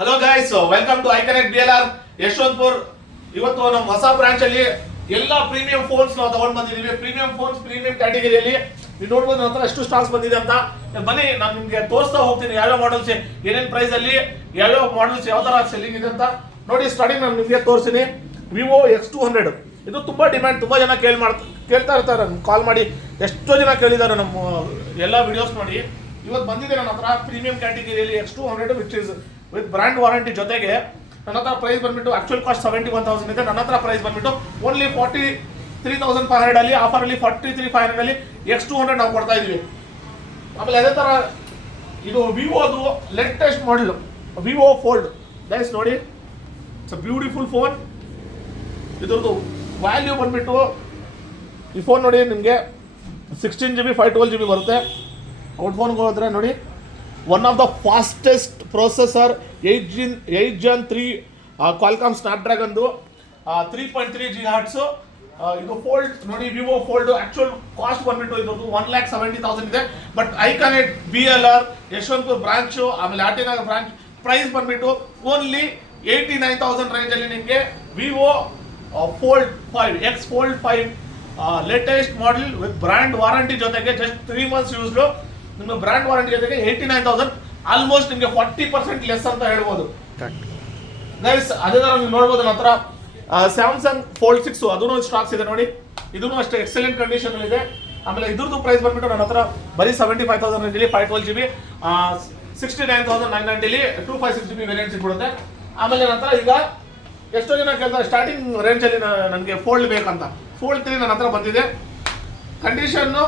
Hello guys, welcome to iConnect BLR Yeshwantpur. ಇವತ್ತು ನಮ್ಮ ಹೊಸ ಬ್ರಾಂಚ್ ಅಲ್ಲಿ ಎಲ್ಲ ಪ್ರೀಮಿಯಂ ಫೋನ್ಸ್ ನಾವು ತಗೊಂಡ್ ಬಂದಿದ್ದೀವಿ. ಪ್ರೀಮಿಯಂ ಫೋನ್ಸ್, ಪ್ರೀಮಿಯಂ ಕ್ಯಾಟಗರಿಯಲ್ಲಿ ನೀವು ನೋಡ್ಬೋದು ನನ್ನ ಹತ್ರ ಎಷ್ಟು ಸ್ಟಾಕ್ಸ್ ಬಂದಿದೆ ಅಂತ. ಬನ್ನಿ ನಾನು ನಿಮ್ಗೆ ತೋರಿಸ್ತಾ ಹೋಗ್ತೀನಿ ಯಾವ್ಯಾವ ಮಾಡಲ್ಸ್, ಏನೇನ್ ಪ್ರೈಸ್ ಅಲ್ಲಿ ಯಾವ್ಯಾವ ಮಾಡಲ್ಸ್ ಯಾವ ತರ ಸೆಲ್ಲಿಂಗ್ ಇದೆ ಅಂತ ನೋಡಿ. ಸ್ಟಾರ್ಟಿಂಗ್ ನಾನು ನಿಮ್ಗೆ ತೋರಿಸ್ತೀನಿ. ವಿವೋ X200 ಇದು ತುಂಬಾ ಡಿಮ್ಯಾಂಡ್, ತುಂಬಾ ಜನ ಕೇಳ್ತಾ ಇರ್ತಾರೆ, ಕಾಲ್ ಮಾಡಿ ಎಷ್ಟೋ ಜನ ಕೇಳಿದ್ದಾರೆ ನಮ್ಮ ಎಲ್ಲ ವಿಡಿಯೋಸ್ ನೋಡಿ. ಇವತ್ತು ಬಂದಿದೆ ನನ್ನ ಹತ್ರ ಪ್ರೀಮಿಯಂ ಕ್ಯಾಟಗರಿಯಲ್ಲಿ X200 which is with brand warranty ಜೊತೆಗೆ. ನನ್ನ ಹತ್ರ ಪ್ರೈಸ್ ಬಂದ್ಬಿಟ್ಟು ಆಕ್ಚುಲ್ ಕಾಸ್ಟ್ 71,000 ಇದೆ. ನನ್ನ ಹತ್ರ ಪ್ರೈಸ್ ಬಂದ್ಬಿಟ್ಟು ಓನ್ಲಿ 43,500 ಅಲ್ಲಿ, ಆಫರ್ ಅಲ್ಲಿ 43,500 ಅಲ್ಲಿ X200 ನಾವು ಕೊಡ್ತಾ ಇದೀವಿ. ಆಮೇಲೆ ಅದೇ ತರ ಇದು ವಿವೋದು latest model Vivo fold guys ನೋಡಿ. It's a beautiful phone. ಇದ್ರದ್ದು ವ್ಯಾಲ್ಯೂ ಬಂದ್ಬಿಟ್ಟು ಈ ಫೋನ್ ನೋಡಿ ನಿಮಗೆ 16GB 512GB ಬರುತ್ತೆ. ಔಟ್ ಫೋನ್ಗೆ ಹೋದ್ರೆ ನೋಡಿ, one of the fastest processor 8 Gen 3 Qualcomm ಸ್ನ್ಯಾಪ್ಡ್ರ್ಯಾಗನ್ದು 3.3 GHz. ಇದು ಫೋಲ್ಡ್ ನೋಡಿ, ವಿವೋ ಫೋಲ್ಡ್ ಆಕ್ಚುಲ್ ಕಾಸ್ಟ್ ಬಂದ್ಬಿಟ್ಟು ಇದ್ರದ್ದು 1,70,000 ಇದೆ. But iConnect BLR Yeshwantpur branch, ಆಮೇಲೆ ಆಟಿನಗರ್ ಬ್ರಾಂಚ್ ಪ್ರೈಸ್ ಬಂದ್ಬಿಟ್ಟು ಓನ್ಲಿ 89,000 ರೇಂಜ್ ಅಲ್ಲಿ ನಿಮಗೆ Vivo fold 5 X Fold 5 latest model with brand warranty ಜೊತೆಗೆ ಜಸ್ಟ್ 3 months ಯೂಸ್ಡ್. ನಿಮಗೆ ಬ್ರ್ಯಾಂಡ್ ವಾರಂಟಿ ಜೊತೆಗೆ 89,000, ಆಲ್ಮೋಸ್ಟ್ ನಿಮಗೆ 40% ಲೆಸ್ ಅಂತ ಹೇಳ್ಬೋದು ಗೈಸ್. ಅದೇ ತರ ನೀವು ನೋಡ್ಬೋದು ನನ್ನ ಹತ್ರ ಸ್ಯಾಮ್ಸಂಗ್ ಫೋಲ್ಡ್ 6 ಅದೂ ಸ್ಟಾಕ್ಸ್ ಇದೆ ನೋಡಿ. ಇದೂ ಅಷ್ಟೇ ಎಕ್ಸಲೆಂಟ್ ಕಂಡೀಷನ್ ಇದೆ. ಆಮೇಲೆ ಇದ್ರದ್ದು ಪ್ರೈಸ್ ಬಂದ್ಬಿಟ್ಟು ನನ್ನ ಹತ್ರ ಬರೀ 75,000 ರೇಂಜಲ್ಲಿ 512GB 69,990 256GB ವೇರಿಯಂಟ್ ಸಿಗ್ಬಿಡುತ್ತೆ. ಆಮೇಲೆ ನನ್ನ ಹತ್ರ ಈಗ ಎಷ್ಟೋ ಜನ ಕೇಳ್ತಾರೆ ಸ್ಟಾರ್ಟಿಂಗ್ ರೇಂಜಲ್ಲಿ ನನಗೆ ಫೋಲ್ಡ್ ಬೇಕಂತ. ಫೋಲ್ಡ್ 3 ನನ್ನ ಹತ್ರ ಬಂದಿದೆ. ಕಂಡೀಷನ್ನು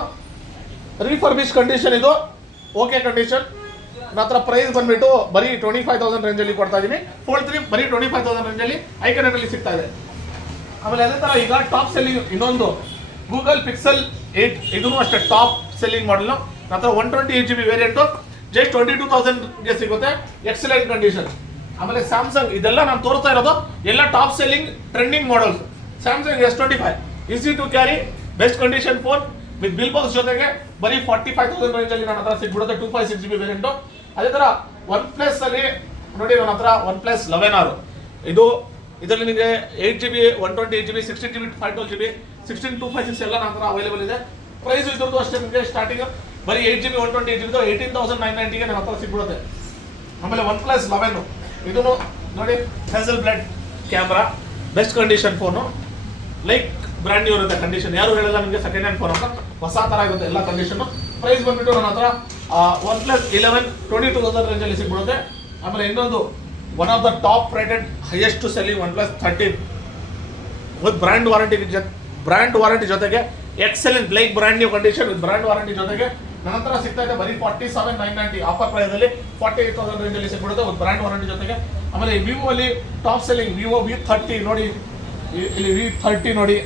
ರೀಫರ್ಬಿಶ್ ಕಂಡೀಷನ್, ಇದು ಓಕೆ ಕಂಡೀಷನ್. ನನ್ನ ಹತ್ರ ಪ್ರೈಸ್ ಬಂದ್ಬಿಟ್ಟು ಬರೀ 25,000 ರೇಂಜಲ್ಲಿ ಕೊಡ್ತಾ ಇದ್ದೀನಿ. ಫೋಲ್ಡ್ 3 ಬರೀ 25,000 ರೇಂಜಲ್ಲಿ ಐಕನೆಟಲ್ಲಿ ಸಿಗ್ತಾ ಇದೆ. ಆಮೇಲೆ ಅದೇ ಥರ ಈಗ ಟಾಪ್ ಸೆಲ್ಲಿಂಗ್ ಇನ್ನೊಂದು ಗೂಗಲ್ ಪಿಕ್ಸೆಲ್ 8 ಇದೂ ಅಷ್ಟೇ ಟಾಪ್ ಸೆಲ್ಲಿಂಗ್ ಮಾಡಲ್. ನನ್ನ ಹತ್ರ 128GB ವೇರಿಯಂಟು ಜಸ್ಟ್ 22,000ಗೆ ಸಿಗುತ್ತೆ. Excellent condition. ಆಮೇಲೆ ಸ್ಯಾಮ್ಸಂಗ್, ಇದೆಲ್ಲ ನಾನು ತೋರಿಸ್ತಾ ಇರೋದು ಎಲ್ಲ top selling trending models. Samsung S25 easy to carry best condition phone with bill box ಜೊತೆಗೆ ಬರೀ 45,000 ರೇಂಜಲ್ಲಿ ನನ್ನ ಹತ್ರ ಸಿಗ್ಬಿಡುತ್ತೆ 256GB ವೇರಿಯಂಟು. ಅದೇ ಥರ ಒನ್ ಪ್ಲಸ್ ಅಲ್ಲಿ ನೋಡಿ ನನ್ನ ಹತ್ರ OnePlus 11R ಇದರಲ್ಲಿ ನಿಮಗೆ 8GB 128GB 16GB 512GB 16 256 ಎಲ್ಲ ನನ್ನ ಹತ್ರ ಅವೈಲೇಬಲ್ ಇದೆ. ಪ್ರೈಸ್ ಇದ್ರದ್ದು ಅಷ್ಟೇ ನಿಮಗೆ ಸ್ಟಾರ್ಟಿಂಗ್ ಬರೀ 8GB 128GB 18,990ಗೆ ನನ್ನ ಹತ್ರ ಸಿಗ್ಬಿಡುತ್ತೆ. ಆಮೇಲೆ OnePlus 11 ಇದೂ ನೋಡಿ, Hasselblad camera, best condition phone, like brand new ಇರುತ್ತೆ ಕಂಡೀಷನ್. ಯಾರು ಹೇಳಲ್ಲ ನಿಮಗೆ ಸೆಕೆಂಡ್ ಹ್ಯಾಂಡ್ ಫೋನ್ ಅಂತ, ಹೊಸ ಥರ ಆಗುತ್ತೆ ಎಲ್ಲ ಕಂಡೀಷನ್ನು. ಪ್ರೈಸ್ ಬಂದ್ಬಿಟ್ಟು ನನ್ನ ಹತ್ರ OnePlus 11 22,000 ರೇಂಜಲ್ಲಿ ಸಿಗ್ಬಿಡುತ್ತೆ. ಆಮೇಲೆ ಇನ್ನೊಂದು one of the top rated highest selling OnePlus 13 with brand warranty ಜೊತೆಗೆ excellent like brand new condition with brand warranty ಜೊತೆಗೆ ನನ್ನ ಹತ್ರ ಸಿಗ್ತಾ ಇದೆ ಬರೀ 47,990 ಆಫರ್ ಪ್ರೈಸಲ್ಲಿ 48,000 ರೇಂಜಲ್ಲಿ ಸಿಗ್ಬಿಡುತ್ತೆ ವಿತ್ ಬ್ರ್ಯಾಂಡ್ ವಾರಂಟಿ ಜೊತೆಗೆ. ಆಮೇಲೆ ವಿವೋ ಅಲ್ಲಿ ಟಾಪ್ ಸೆಲ್ಲಿಂಗ್ ವಿವೋ V30 ನೋಡಿ, ಇಲ್ಲಿ V30 ನೋಡಿ,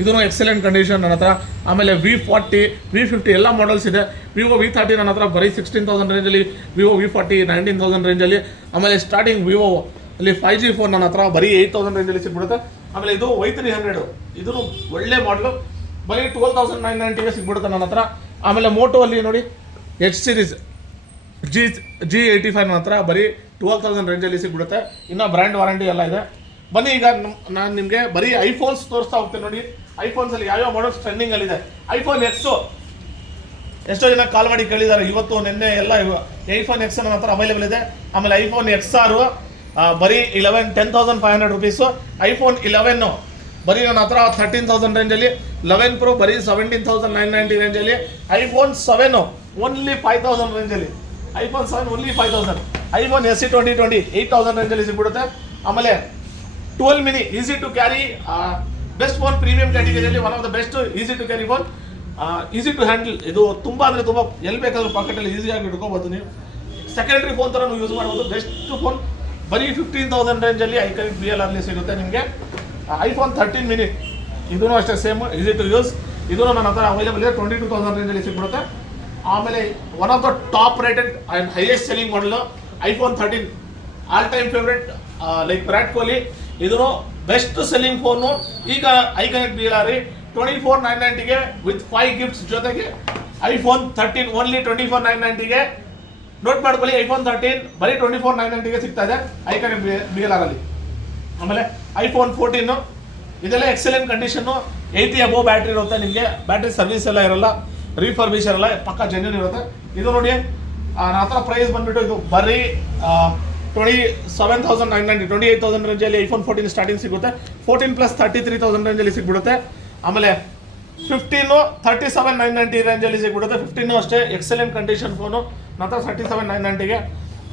ಇದೂ ಎಕ್ಸಲೆಂಟ್ ಕಂಡೀಷನ್ ನನ್ನ ಹತ್ರ. ಆಮೇಲೆ V40 V50 ಎಲ್ಲ ಮಾಡಲ್ಸ್ ಇದೆ. ವಿವೋ V30 ನನ್ನ ಹತ್ರ ಬರೀ 16,000 ರೇಂಜಲ್ಲಿ, ವಿವೋ V40 19,000 ರೇಂಜಲ್ಲಿ. ಆಮೇಲೆ ಸ್ಟಾರ್ಟಿಂಗ್ ವಿವೋ ಅಲ್ಲಿ 5G ಫೋನ್ ನನ್ನ ಹತ್ರ ಬರೀ 8,000 ರೇಂಜಲ್ಲಿ ಸಿಗ್ಬಿಡುತ್ತೆ. ಆಮೇಲೆ ಇದು Y300 ಇದೂ ಒಳ್ಳೆ ಮಾಡಲು ಬರೀ 12,990ಗೆ ಸಿಗ್ಬಿಡುತ್ತೆ ನನ್ನ ಹತ್ರ. ಆಮೇಲೆ ಮೋಟೋ ಅಲ್ಲಿ ನೋಡಿ H ಸೀರೀಸ್ G85 ನನ್ನ ಹತ್ರ ಬರೀ 12,000 ರೇಂಜಲ್ಲಿ ಸಿಗ್ಬಿಡುತ್ತೆ. ಇನ್ನು ಬ್ರ್ಯಾಂಡ್ ವಾರಂಟಿ ಎಲ್ಲ ಇದೆ. ಬನ್ನಿ ಈಗ ನಾನು ನಿಮಗೆ ಬರೀ ಐಫೋನ್ಸ್ ತೋರಿಸ್ತಾ ಹೋಗ್ತೇನೆ ನೋಡಿ. ಐಫೋನ್ಸ್ ಅಲ್ಲಿ ಯಾವ್ಯಾವ ಮಾಡಲ್ಸ್ ಟ್ರೆಂಡಿಂಗ್ ಅಲ್ಲಿ ಇದೆ. ಐಫೋನ್ X ಎಷ್ಟೋ ಜನ ಕಾಲ್ ಮಾಡಿ ಕೇಳಿದ್ದಾರೆ, ಇವತ್ತು ನಿನ್ನೆ ಎಲ್ಲ ಐಫೋನ್ X ನನ್ನ ಹತ್ರ ಅವೈಲೇಬಲ್ ಇದೆ. ಆಮೇಲೆ ಐಫೋನ್ XR ಬರೀ 10,500 ರುಪೀಸು. ಐಫೋನ್ 11 ಬರೀ ನನ್ನ ಹತ್ರ 13,000 ರೇಂಜಲ್ಲಿ. 11 Pro ಬರೀ 17,990 ರೇಂಜಲ್ಲಿ. ಐಫೋನ್ 7 ಓನ್ಲಿ 5,000 ರೇಂಜಲ್ಲಿ. IPhone 7 only 5,000. ಐಫೋನ್ SE 2020 8,000 ರೇಂಜಲ್ಲಿ ಸಿಗ್ಬಿಡುತ್ತೆ. ಆಮೇಲೆ 12 mini easy to carry best phone premium ಕ್ಯಾಟಗರಿಯಲ್ಲಿ one of the best easy to carry phone, easy to handle. ಇದು ತುಂಬ ಅಂದರೆ ತುಂಬ ಎಲ್ಲಿ ಬೇಕಾದ್ರೂ ಪಾಕೆಟಲ್ಲಿ ಈಸಿಯಾಗಿ ಇಟ್ಕೋಬೋದು. ನೀವು ಸೆಕೆಂಡ್ರಿ ಫೋನ್ ಥರ ನೀವು ಯೂಸ್ ಮಾಡ್ಬೋದು. ಬೆಸ್ಟ್ ಫೋನ್ ಬರೀ 15,000 ರೇಂಜಲ್ಲಿ ಐಕನೆಕ್ಟ್ BLR ಅಲ್ಲಿ ಸಿಗುತ್ತೆ ನಿಮಗೆ. ಐಫೋನ್ 13 mini ಇದೂ ಅಷ್ಟೇ ಸೇಮ್ ಈಸಿ ಟು ಯೂಸ್. ಇದೂ ನನ್ನ ಹತ್ರ ಅವೈಲೇಬಲ್ ಇದೆ 22,000 ರೇಂಜಲ್ಲಿ ಸಿಗ್ಬಿಡುತ್ತೆ. ಆಮೇಲೆ one of the top rated and highest selling model iPhone 13 all time favourite like Virat Kohli. ಇದೂ ಬೆಸ್ಟ್ ಸೆಲ್ಲಿಂಗ್ ಫೋನು. ಈಗ ಐಕನೆಕ್ಟ್ BLR 24,990ಗೆ ವಿತ್ 5 ಗಿಫ್ಟ್ಸ್ ಜೊತೆಗೆ ಐಫೋನ್ 13 ಓನ್ಲಿ 24,990ಗೆ ನೋಟ್ ಮಾಡ್ಕೊಳ್ಳಿ, ಐಫೋನ್ 13 ಬರೀ 24,990ಗೆ ಸಿಗ್ತಾ ಇದೆ ಐಕಾನ್ BLR. ಆಮೇಲೆ ಐಫೋನ್ 14 ಇದೆಲ್ಲ ಎಕ್ಸಲೆಂಟ್ ಕಂಡೀಷನ್ನು, 80 ಅಬೋವ್ ಬ್ಯಾಟ್ರಿ ಇರುತ್ತೆ, ನಿಮಗೆ ಬ್ಯಾಟ್ರಿ ಸರ್ವಿಸ್ ಎಲ್ಲ ಇರಲ್ಲ, ರೀಫರ್ಬಿಶ್ ಇರಲ್ಲ, ಪಕ್ಕ ಜೆನ್ಯೂನ್ ಇರುತ್ತೆ. ಇದು ನೋಡಿ ನನ್ನ ಹತ್ರ ಪ್ರೈಸ್ ಬಂದ್ಬಿಟ್ಟು ಇದು ಬರೀ 27,990, 28,000 ರೇಂಜಲ್ಲಿ ಐಫೋನ್ 14 ಸ್ಟಾರ್ಟಿಂಗ್ ಸಿಗುತ್ತೆ. 14 ಪ್ಲಸ್ 33,000 ರೇಂಜಲ್ಲಿ ಸಿಗ್ಬಿಡುತ್ತೆ. ಆಮೇಲೆ 15 37,990 ರೇಂಜಲ್ಲಿ ಸಿಗ್ಬಿಡುತ್ತೆ. 15 ಅಷ್ಟೇ ಎಕ್ಸಲೆಂಟ್ ಕಂಡೀಷನ್ ಫೋನು, ನಂತರ 37,990ಗೆ.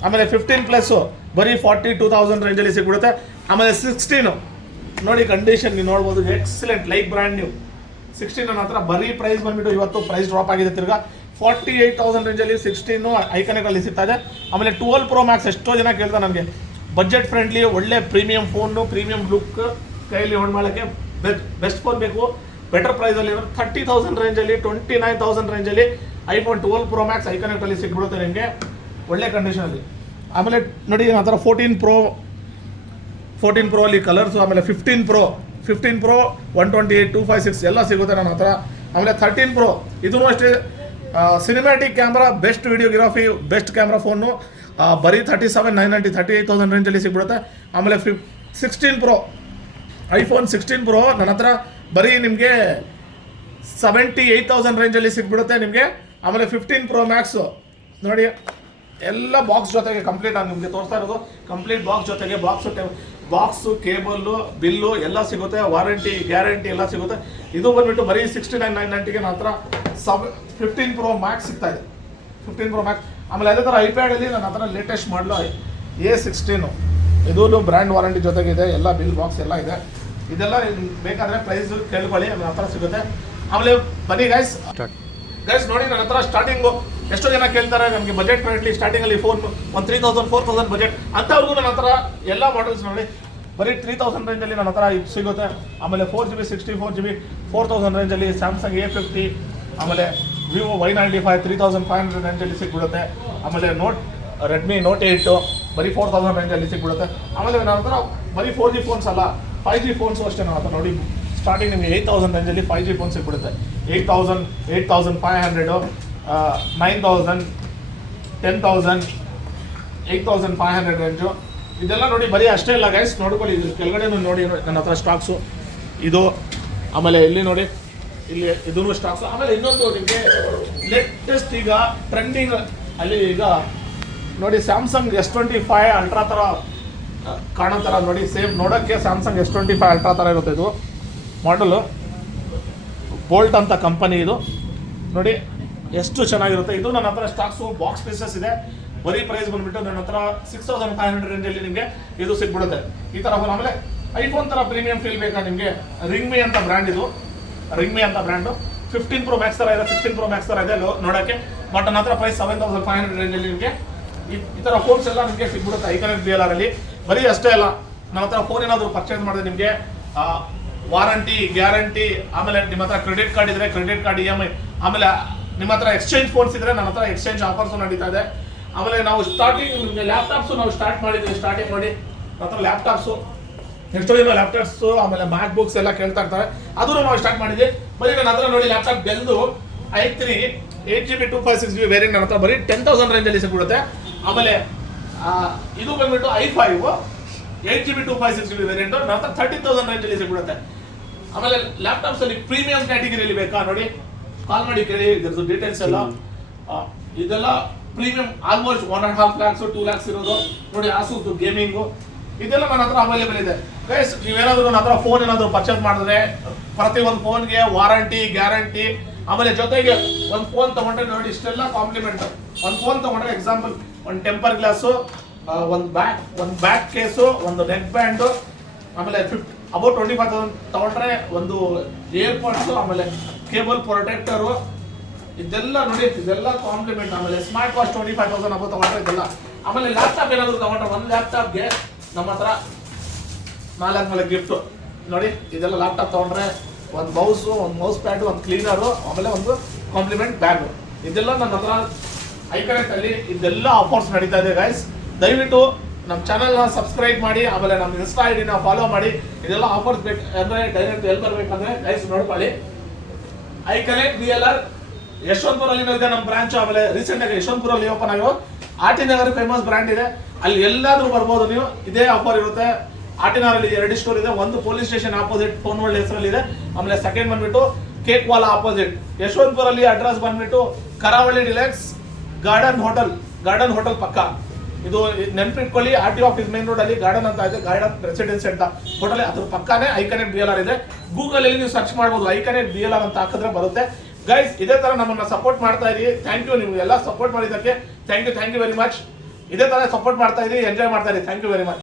ಆಮೇಲೆ 15 ಪ್ಲಸ್ ಬರೀ 42,000 ರೇಂಜಲ್ಲಿ ಸಿಗ್ಬಿಡುತ್ತೆ. ಆಮೇಲೆ 16 ನೋಡಿ ಕಂಡೀಷನ್ ನೀವು ನೋಡ್ಬೋದು, ಎಕ್ಸಲೆಂಟ್ ಲೈಕ್ ಬ್ರ್ಯಾಂಡ್ ನ್ಯೂ. 16 ನನ್ನ ಹತ್ರ ಬರೀ ಪ್ರೈಸ್ ಬಂದ್ಬಿಟ್ಟು ಇವತ್ತು ಪ್ರೈಸ್ ಡ್ರಾಪ್ ಆಗಿದೆ, ತಿರ್ಗಾ 48,000 ರೇಂಜಲ್ಲಿ 16 ಐಕಾನಿಕಲ್ಲಿ ಸಿಗ್ತಾ ಇದೆ. ಆಮೇಲೆ 12 Pro Max ಎಷ್ಟೋ ಜನ ಕೇಳ್ತಾರೆ ನನಗೆ, ಬಜೆಟ್ ಫ್ರೆಂಡ್ಲಿ ಒಳ್ಳೆ ಪ್ರೀಮಿಯಂ ಫೋನು, ಪ್ರೀಮಿಯಂ ಲುಕ್, ಕೈಯಲ್ಲಿ ಹೊಂಡ್ ಮಾಡೋಕ್ಕೆ ಬೆಸ್ಟ್ ಫೋನ್ ಬೇಕು, ಬೆಟರ್ ಪ್ರೈಸಲ್ಲಿ 30,000 ರೇಂಜಲ್ಲಿ, 29,000 ರೇಂಜಲ್ಲಿ ಐಫೋನ್ 12 Pro Max ಐಕಾನಿಕಲ್ಲಿ ಸಿಗ್ಬಿಡುತ್ತೆ ನಿಮಗೆ ಒಳ್ಳೆ ಕಂಡೀಷನಲ್ಲಿ. ಆಮೇಲೆ ನೋಡಿ ನನ್ನ ಹತ್ರ 14 Pro ಅಲ್ಲಿ ಕಲರ್ಸು, ಆಮೇಲೆ 15 Pro 128, 256 ಎಲ್ಲ ಸಿಗುತ್ತೆ ನನ್ನ ಹತ್ರ. ಆಮೇಲೆ 13 Pro ಇದೂ ಅಷ್ಟೇ cinematic camera, best videography, best camera phone, ಬರೀ 37,990, 38,000 ರೇಂಜಲ್ಲಿ ಸಿಗ್ಬಿಡುತ್ತೆ. ಆಮೇಲೆ 16 Pro ಐಫೋನ್ 16 Pro ನನ್ನ ಹತ್ರ ಬರೀ ನಿಮಗೆ 78,000 ರೇಂಜಲ್ಲಿ ಸಿಗ್ಬಿಡುತ್ತೆ ನಿಮಗೆ. ಆಮೇಲೆ 15 Pro Max ನೋಡಿ ಎಲ್ಲ ಬಾಕ್ಸ್ ಜೊತೆಗೆ ಕಂಪ್ಲೀಟ್ ಆಗಿ ನಿಮಗೆ ತೋರಿಸ್ತಾ ಇರೋದು, ಕಂಪ್ಲೀಟ್ ಬಾಕ್ಸ್ ಜೊತೆಗೆ ಬಾಕ್ಸು, ಕೇಬಲ್ಲು, ಬಿಲ್ಲು ಎಲ್ಲ ಸಿಗುತ್ತೆ, ವಾರಂಟಿ ಗ್ಯಾರಂಟಿ ಎಲ್ಲ ಸಿಗುತ್ತೆ. ಇದು ಬಂದುಬಿಟ್ಟು ಬರೀ 69,990ಗೆ ನನ್ನ ಹತ್ರ 15 Pro Max ಸಿಗ್ತಾ ಇದೆ, 15 Pro Max. ಆಮೇಲೆ ಅದೇ ಥರ ಐಪ್ಯಾಡಲ್ಲಿ ನನ್ನ ಹತ್ರ ಲೇಟೆಸ್ಟ್ ಮಾಡಲು A16 ಇದೂ ಬ್ರ್ಯಾಂಡ್ ವಾರಂಟಿ ಜೊತೆಗಿದೆ, ಎಲ್ಲ ಬಿಲ್ ಬಾಕ್ಸ್ ಎಲ್ಲ ಇದೆ. ಇದೆಲ್ಲ ಬೇಕಾದರೆ ಪ್ರೈಸ್ ಕೇಳ್ಕೊಳ್ಳಿ, ನನ್ನ ಹತ್ರ ಸಿಗುತ್ತೆ. ಆಮೇಲೆ ಬನ್ನಿ ಗೈಸ್ ನೋಡಿ ನನ್ನ ಹತ್ರ ಸ್ಟಾರ್ಟಿಂಗು ಎಷ್ಟೋ ಜನ ಕೇಳ್ತಾರೆ ನಮಗೆ ಬಜೆಟ್ ಫ್ರೆಂಡ್ಲಿ ಸ್ಟಾರ್ಟಿಂಗಲ್ಲಿ ಫೋನ್ ಒಂದು 3,000 4,000 ಬಜೆಟ್ ಅಂಥವ್ರಿಗೂ ನನ್ನ ಹತ್ರ ಎಲ್ಲ ಮಾಡಲ್ಸ್ ನೋಡಿ ಬರೀ 3,000 ರೇಂಜಲ್ಲಿ ನನ್ನ ಹತ್ರ ಸಿಗುತ್ತೆ. ಆಮೇಲೆ 4GB 64GB 4,000 ರೇಂಜಲ್ಲಿ ಸ್ಯಾಮ್ಸಂಗ್ A50, ಆಮೇಲೆ ವಿವೋ Y95 3,500 ರೇಂಜಲ್ಲಿ ಸಿಗ್ಬಿಡುತ್ತೆ. ಆಮೇಲೆ ರೆಡ್ಮಿ Note 8 ಬರೀ 4,000 ರೇಂಜಲ್ಲಿ ಸಿಗ್ಬಿಡುತ್ತೆ. ಆಮೇಲೆ ನನ್ನ ಹತ್ರ ಬರೀ 4G ಫೋನ್ಸ್ ಅಲ್ಲ, 5G ಫೋನ್ಸು ಅಷ್ಟೇ ನನ್ನ ಹತ್ರ ನೋಡಿ. ಸ್ಟಾರ್ಟಿಂಗ್ ನಿಮಗೆ 8,000 ರೇಂಜಲ್ಲಿ 5G ಫೋನ್ ಸಿಗ್ಬಿಡುತ್ತೆ. 8,000, 8,500, 9,000, 10,000, 8,500 ರೇಂಜು. ಇದೆಲ್ಲ ನೋಡಿ ಬರೀ ಅಷ್ಟೇ ಇಲ್ಲ ಗೈಸ್, ನೋಡ್ಕೊಳ್ಳಿ ಇದ್ರ ಕೆಳಗಡೆ ನೋಡಿ ನನ್ನ ಹತ್ರ ಸ್ಟಾಕ್ಸು ಇದು. ಆಮೇಲೆ ಇಲ್ಲಿ ನೋಡಿ ಇಲ್ಲಿ ಇದೂ ಸ್ಟಾಕ್ಸು. ಆಮೇಲೆ ಇನ್ನೊಂದು ನಿಮಗೆ ಲೇಟೆಸ್ಟ್ ಈಗ ಟ್ರೆಂಡಿಂಗ್ ಅಲ್ಲಿ ಈಗ ನೋಡಿ ಸ್ಯಾಮ್ಸಂಗ್ S25 ಅಲ್ಟ್ರಾ ಥರ ಕಾಣೋ ಥರ ನೋಡಿ, ಸೇಮ್ ನೋಡೋಕ್ಕೆ ಸ್ಯಾಮ್ಸಂಗ್ S25 ಅಲ್ಟ್ರಾ ಥರ ಇರುತ್ತೆ. ಇದು ಮಾಡಲು ಬೋಲ್ಟ್ ಅಂತ ಕಂಪನಿ, ಇದು ನೋಡಿ ಎಷ್ಟು ಚೆನ್ನಾಗಿರುತ್ತೆ. ಇದು ನನ್ನ ಹತ್ರ ಸ್ಟಾಕ್ಸು ಬಾಕ್ಸ್ ಪೀಸಸ್ ಇದೆ. ಬರೀ ಪ್ರೈಸ್ ಬಂದುಬಿಟ್ಟು ನನ್ನ ಹತ್ರ 6,500 ರೇಂಜಲ್ಲಿ ನಿಮಗೆ ಇದು ಸಿಗ್ಬಿಡುತ್ತೆ ಈ ಥರ ಫೋನ್. ಆಮೇಲೆ ಐಫೋನ್ ಥರ ಪ್ರೀಮಿಯಂ ಫೀಲ್ ಬೇಕಾ ನಿಮಗೆ, ರಿಂಗ್ಮಿ ಅಂತ ಬ್ರ್ಯಾಂಡ್, ಇದು ರಿಂಗ್ಮಿ ಅಂತ ಬ್ರ್ಯಾಂಡು. 15 Pro Max ಥರ ಇದೆ, 16 Pro Max ಥರ ಇದೆ ನೋಡೋಕ್ಕೆ. ಬಟ್ ನನ್ನ ಹತ್ರ ಪ್ರೈಸ್ 7,500 ರೇಂಜಲ್ಲಿ ನಿಮಗೆ ಈ ಥರ ಫೋನ್ಸ್ ಎಲ್ಲ ನಿಮಗೆ ಸಿಗ್ಬಿಡುತ್ತೆ ಐಕಾನಿಕ್ BLR ಅಲ್ಲಿ. ಬರೀ ಅಷ್ಟೇ ಅಲ್ಲ, ನನ್ನ ಹತ್ರ ಫೋನ್ ಏನಾದರೂ ಪರ್ಚೇಸ್ ಮಾಡಿದ್ರೆ ನಿಮಗೆ ವಾರಂಟಿ ಗ್ಯಾರಂಟಿ, ಆಮೇಲೆ ನಿಮ್ಮ ಹತ್ರ ಕ್ರೆಡಿಟ್ ಕಾರ್ಡ್ ಇದ್ರೆ ಕ್ರೆಡಿಟ್ ಕಾರ್ಡ್ EMI, ಆಮೇಲೆ ನಿಮ್ಮ ಹತ್ರ ಎಕ್ಸ್ಚೇಂಜ್ ಫೋನ್ಸ್ ಇದ್ರೆ ನನ್ನ ಹತ್ರ ಎಕ್ಸ್ಚೇಂಜ್ ಆಫರ್ಸು ನಡೀತಾ ಇದೆ. ಆಮೇಲೆ ನಾವು ಸ್ಟಾರ್ಟಿಂಗ್ ನಿಮಗೆ ಲ್ಯಾಪ್ಟಾಪ್ಸು ನಾವು ಸ್ಟಾರ್ಟ್ ಮಾಡಿದ್ದೀವಿ. ಸ್ಟಾರ್ಟಿಂಗ್ ನೋಡಿ ನನ್ನ ಹತ್ರ ಲ್ಯಾಪ್ಟಾಪ್ಸು ಎಷ್ಟೋ ಜನ ಲ್ಯಾಪ್ಟಾಪ್ಸು ಆಮೇಲೆ ಮ್ಯಾಕ್ ಬುಕ್ಸ್ ಎಲ್ಲ ಕೇಳ್ತಾ ಇರ್ತಾರೆ, ಅದನ್ನು ನಾವು ಸ್ಟಾರ್ಟ್ ಮಾಡಿದ್ವಿ. ಬರೀ ನನ್ನ ಹತ್ರ ನೋಡಿ laptop ಡೆಲ್ದು i3 8GB 256GB variant ನನ್ನ ಹತ್ರ ಬರೀ 10,000 ರೇಂಜಲ್ಲಿ ಸಿಗ್ಬಿಡುತ್ತೆ. ಆಮೇಲೆ ಇದು ಬಂದ್ಬಿಟ್ಟು i5 8GB 256GB ವೇರಿಯಂಟ್ ನನ್ನ ಹತ್ರ 30,000 ರೇಂಜಲ್ಲಿ ಸಿಗ್ಬಿಡುತ್ತೆ. ಆಮೇಲೆ ಲ್ಯಾಪ್ಟಾಪ್ಸ್ ಅಲ್ಲಿ ಪ್ರೀಮಿಯಂ ಕ್ಯಾಟಗರಿಯಲ್ಲಿ ಬೇಕಾ ನೋಡಿ, ಕಾಲ್ ಮಾಡಿ ಕೇಳಿ, ಇದ್ರದ್ದು ಡೀಟೇಲ್ಸ್ ಎಲ್ಲ. ಇದೆಲ್ಲ ಪ್ರೀಮಿಯಂ ಆಲ್ಮೋಸ್ಟ್ 1.5 lakhs 2 lakhs ಇರೋದು ನೋಡಿ. ಆಸೂಸ್ದು ಗೇಮಿಂಗು ಇದೆಲ್ಲ ನನ್ನ ಹತ್ರ ಅವೈಲೇಬಲ್ ಇದೆ ಗೈಸ್. ನೀವೇನಾದರೂ ನನ್ನ ಹತ್ರ ಫೋನ್ ಏನಾದರೂ ಪರ್ಚೇಸ್ ಮಾಡಿದ್ರೆ ಪ್ರತಿಯೊಂದು ಫೋನ್ಗೆ ವಾರಂಟಿ ಗ್ಯಾರಂಟಿ, ಆಮೇಲೆ ಜೊತೆಗೆ ಒಂದು ಫೋನ್ ತೊಗೊಂಡ್ರೆ ನೋಡಿ ಇಷ್ಟೆಲ್ಲ ಕಾಂಪ್ಲಿಮೆಂಟ್. ಒಂದು ಫೋನ್ ತೊಗೊಂಡ್ರೆ ಎಕ್ಸಾಂಪಲ್ ಒಂದು ಟೆಂಪರ್ ಗ್ಲಾಸು, ಒಂದು ಬ್ಯಾಕ್ ಕೇಸು, ಒಂದು ನೆಕ್ ಬ್ಯಾಂಡು, ಆಮೇಲೆ ಅಬೌಟ್ 25,000 ತೊಗೊಂಡ್ರೆ ಒಂದು ಏರ್ಪಾಡ್ಸು, ಆಮೇಲೆ ಕೇಬಲ್ ಪ್ರೊಟೆಕ್ಟರು, ಇದೆಲ್ಲ ನೋಡಿ ಇದೆಲ್ಲ ಕಾಂಪ್ಲಿಮೆಂಟ್. ಆಮೇಲೆ ಸ್ಮಾರ್ಟ್ ವಾಚ್ 25,000 ಅಬೌಟ್ ತೊಗೊಂಡ್ರೆ ಇದೆಲ್ಲ. ಆಮೇಲೆ ಲ್ಯಾಪ್ಟಾಪ್ ಏನಾದರೂ ತೊಗೊಂಡ್ರೆ ಒಂದು ಲ್ಯಾಪ್ಟಾಪ್ಗೆ ನಮ್ಮ ಹತ್ರ 4 ಗಿಫ್ಟು ನೋಡಿ. ಇದೆಲ್ಲ ಲ್ಯಾಪ್ಟಾಪ್ ತೊಗೊಂಡ್ರೆ ಒಂದು ಮೌಸು, ಒಂದು ಮೌಸ್ ಪ್ಯಾಡು, ಒಂದು ಕ್ಲೀನರು, ಆಮೇಲೆ ಒಂದು ಕಾಂಪ್ಲಿಮೆಂಟ್ ಬ್ಯಾಗು. ಇದೆಲ್ಲ ನನ್ನ ಹತ್ರ ಐಕಾನಿಕಲ್ಲಿ ಇದೆಲ್ಲ ಆಫರ್ಸ್ ನಡೀತಾ ಇದೆ ಗೈಸ್. ದಯವಿಟ್ಟು ನಮ್ಮ ಚಾನಲ್ನ ಸಬ್ಸ್ಕ್ರೈಬ್ ಮಾಡಿ, ಆಮೇಲೆ ನಮ್ಮ ಇನ್ಸ್ಟಾ ಐಡಿನ ಫಾಲೋ ಮಾಡಿ. ಇದೆಲ್ಲ ಆಫರ್ಸ್ ಬೇಕು ಅಂದರೆ ಡೈರೆಕ್ಟ್ ಎಲ್ಲಿ ಬರಬೇಕಂದ್ರೆ ಗೈಸ್ ನೋಡ್ಕೊಳ್ಳಿ, ಐಕಾನಿಕ್ BLR ಯಶವಂತಪುರಲ್ಲಿ ಇದೆ ನಮ್ಮ ಬ್ರಾಂಚ್. ಆಮೇಲೆ ರೀಸೆಂಟ್ ಆಗಿ ಯಶವಂತಪುರಲ್ಲಿ ಓಪನ್ ಆಗಿರೋ ಆರ್ಟಿ ನಗರ್ ಫೇಮಸ್ ಬ್ರ್ಯಾಂಡ್ ಇದೆ, ಅಲ್ಲಿ ಎಲ್ಲಾದ್ರೂ ಬರ್ಬೋದು ನೀವು. ಇದೇ ಆಫರ್ ಇರುತ್ತೆ. ಆರ್ಟಿ ನಗರಲ್ಲಿ 2 ಸ್ಟೋರ್ ಇದೆ, ಒಂದು police station opposite phone world ಹೆಸರಲ್ಲಿ ಇದೆ, ಆಮೇಲೆ ಸೆಕೆಂಡ್ ಬಂದ್ಬಿಟ್ಟು ಕೇಕ್ ವಾಲಾ ಆಪೋಸಿಟ್. ಯಶವಂತಪುರಲ್ಲಿ ಅಡ್ರೆಸ್ ಬಂದ್ಬಿಟ್ಟು ಕರಾವಳಿ ಡಿಲೆಕ್ಸ್ ಗಾರ್ಡನ್ ಹೋಟೆಲ್ ಪಕ್ಕ. ಇದು ನೆನ್ಪಿಟ್ಕೊಳ್ಳಿ, RTO ಆಫೀಸ್ ಮೇನ್ ರೋಡ್ ಅಲ್ಲಿ ಗಾರ್ಡನ್ ಅಂತ ಇದೆ, ಗಾರ್ಡನ್ ರೆಸಿಡೆನ್ಸಿ ಅಂತ ಹೋಟೆಲ್, ಅದ್ರ ಪಕ್ಕನೇ ಐಕನೆಕ್ಟ್ BLR ಇದೆ. ಗೂಗಲ್ ಅಲ್ಲಿ ನೀವು ಸರ್ಚ್ ಮಾಡ್ಬೋದು, ಐಕನೆಕ್ಟ್ BLR ಅಂತ ಹಾಕಿದ್ರೆ ಬರುತ್ತೆ. ಗೈಸ್, ಇದೇ ತರ ನಮ್ಮನ್ನ ಸಪೋರ್ಟ್ ಮಾಡ್ತಾ ಇದೀವಿ. ಥ್ಯಾಂಕ್ ಯು, ನೀವು ಎಲ್ಲ ಸಪೋರ್ಟ್ ಮಾಡಿದ್ದಕ್ಕೆ ಥ್ಯಾಂಕ್ ಯು ವೆರಿ ಮಚ್. ಇದೇ ತರ ಸಪೋರ್ಟ್ ಮಾಡ್ತಾ ಇದೀವಿ, ಎಂಜಾಯ್ ಮಾಡ್ತಾ ಇದೀವಿ. Thank you very much.